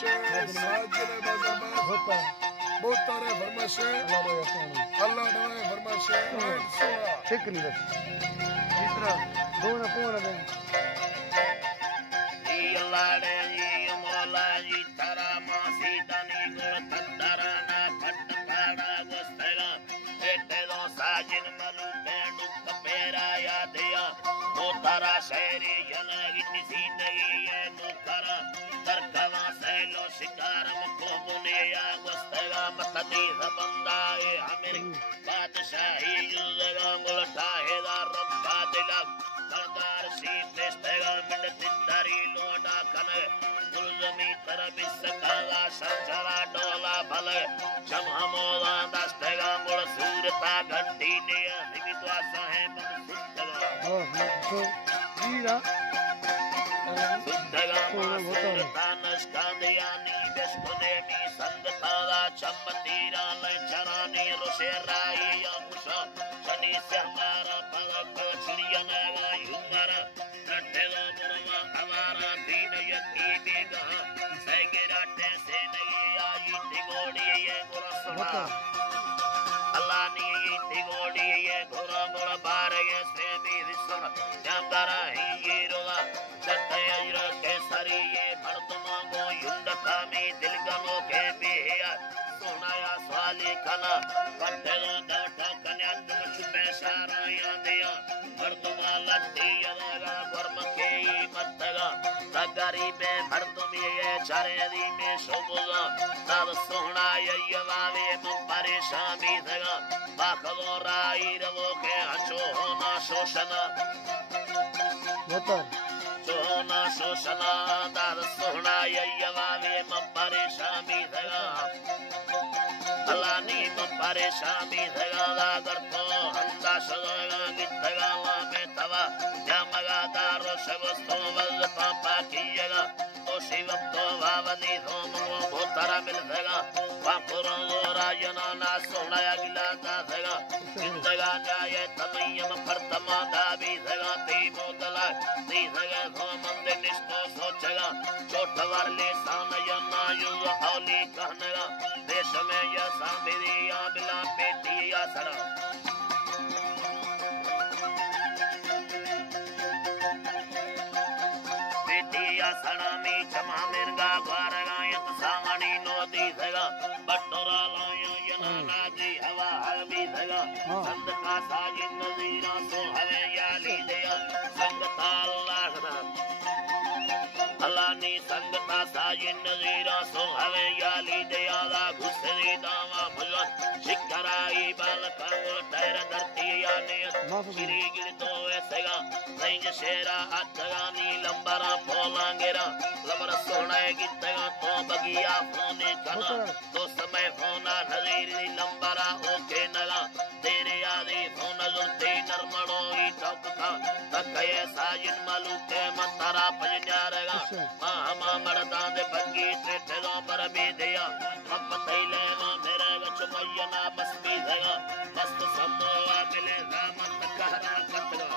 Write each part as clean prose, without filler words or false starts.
फरमाइशे साजिद बाज़ार होता बहुत तारे फरमाइशे अल्लाह डरे फरमाइशे एक नहीं बस इतना दो ना पूरा दे जी अल्लाह ने जी मौला जी तारा मासी दानी गुल तंदरा ना फटकाड़ा गोस्तेगा बेटे दो साजिद मलूके नुक पेरा या दिया वो तारा शहरी जनगी निसी नहीं ये नुकरा तरकवा सैलो शिकारम को बुनिया गोस्तेगा मतदी ज़बंदाए हमें बादशाही जुज़गा मुल्ता हैदार रब्बा दिलक सरदार सी देस्तेगा मिंड तिंदारी लोडा कने गुलजमी तरफ इसकागा सरचरा डोला भले जमा मोला दस्तेगा मुल सूरता घंटी ने निमित्वा साहेब जीरा सुद्धगा मासूरता नष्कांदियानी बेशकुनेमी संगताला चम्बतीरा लचरानी रुशेराई या मुशा शनि से हमारा पलक चिड़िया नगा युमरा नटेलो मुरमा हमारा दीन यकीनी कहा सैगिराटे से नहीं आई तिगोड़ी ये गुरसमा अल्लाह ने ये तिगोड़ी ये गुरा गुरा बार ये से भी रिसम जंगरा ही ये रोला सत्य के सरी ये मर्दमा को युंडता में दिल गनो के बिया सोनाया स्वाली कला कटलो डाटा कन्या तुम छुपे सारा या दिया मर्दमा लट्टी यगा वर्म के मतगा तगरी में मर्दम ये चरेदी में शोभगा तब सोना यवावे मन परेशानी थगा बाखलो राई रवो के हंचो होना शोषना सोना शोषना दार सोना यवावे मन परेशानी थगा अलानी मन परेशानी थगा दागर तो हंदा सगा गिद्धगा में तवा जामगा दारो शगस्तो वल पापा कियगा तो शिवम तो भावनी धोमो भोतरा मिल थगा वापुरो राजना ना सोना अगिला दा थगा जिंदगा जाय तमयम फरतमा दाबी थगा ती मोदला ती थगा धोमंद निष्ठो सोचगा चोटवर ले सानय ना यु हौली कहनगा देश में या सांबिरी या बिला पेटी या सरा या सड़ा में जमा मिर्गा बारगायत सावणी नोदी थगा बटोरा लाया यना नाजी हवा हवी थगा संत का साजिद नजीरा सो हवे याली दया संगता अल्लाह ने संगता साजिद नजीरा सो हवे याली दया दा घुसरी दावा भजन शिकराई बालका उल्टर धरती या ने श्री गिर तो ऐसेगा नहीं शेरा अतगा नी लंबरा फोलांगेरा लमर सोना गितगा तो बगिया फोने कना तो समय फोना नजीर लंबरा ओके नगा तेरे आदि फोन जुलते नरमणो ई चौकता तकये साजिद मलूके मतरा पजन्यारेगा मामा मरदा दे बंगी ट्रेटे दो पर भी दिया अब तैले वा मेरे गच मयना बस भी देगा बस समोआ मिले रामत कहरा कतगा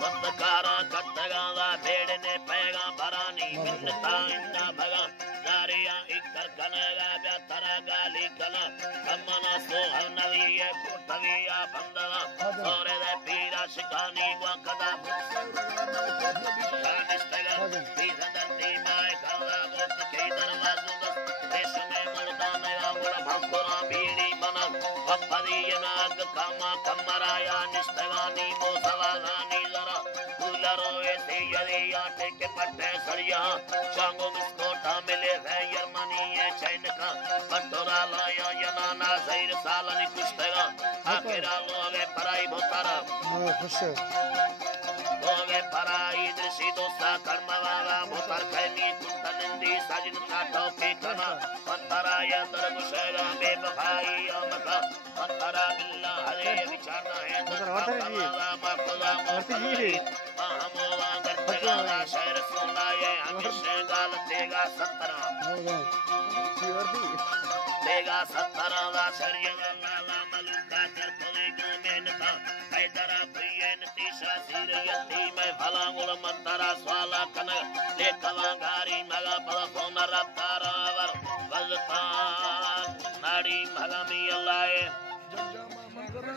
वतकारा कतगा दा भेड़ ने पैगा भरानी मिन्नता इंदा भगा यारिया इकर कनेगा बे तरा गाली कला कमना सो हनविये कोटविया बंदला सोरे दे पीरा शिकानी वा कदा कानिस्तगा पीसा दर्दी माय कला बोत के दरवाजो बस देश में मर्दाना या गुण भंकुरा बीड़ी बना वपदी नाग कामा कमराया निस्तगानी मोसवानी जरा कूलरो ऐसे यदि आटे के पट्टे सरिया चांगो मिस्कोटा मिले है यरमनी ये चैन का बटोरा लाया यनाना ज़ैर सालनी कुश्तेगा आखिरा लोगे पराई भोतारा लोगे पराई दृषि दोसा कर्मवागा भोतार खैमी कुंतनंदी साजिन काटो के कना पत्तरा या दरगुशेगा बेबखाई या मका पत्तरा बिल्ला हरे विचारना है तत्तरा मफला मफली महमोला गर्तगा शहर सोना ये हमेशा गाल देगा सत्तरा देगा सत्तरा दा शरिया लाला मलुका कर कोई को मेनता हैदरा भुयन तीशा सीरयती मैं फलांगुल मंतरा स्वाला कनक लेखवांगारी मगा पद फोन रत्तारावर वजतान नाड़ी भगमी अल्लाह जंजामा मंदिर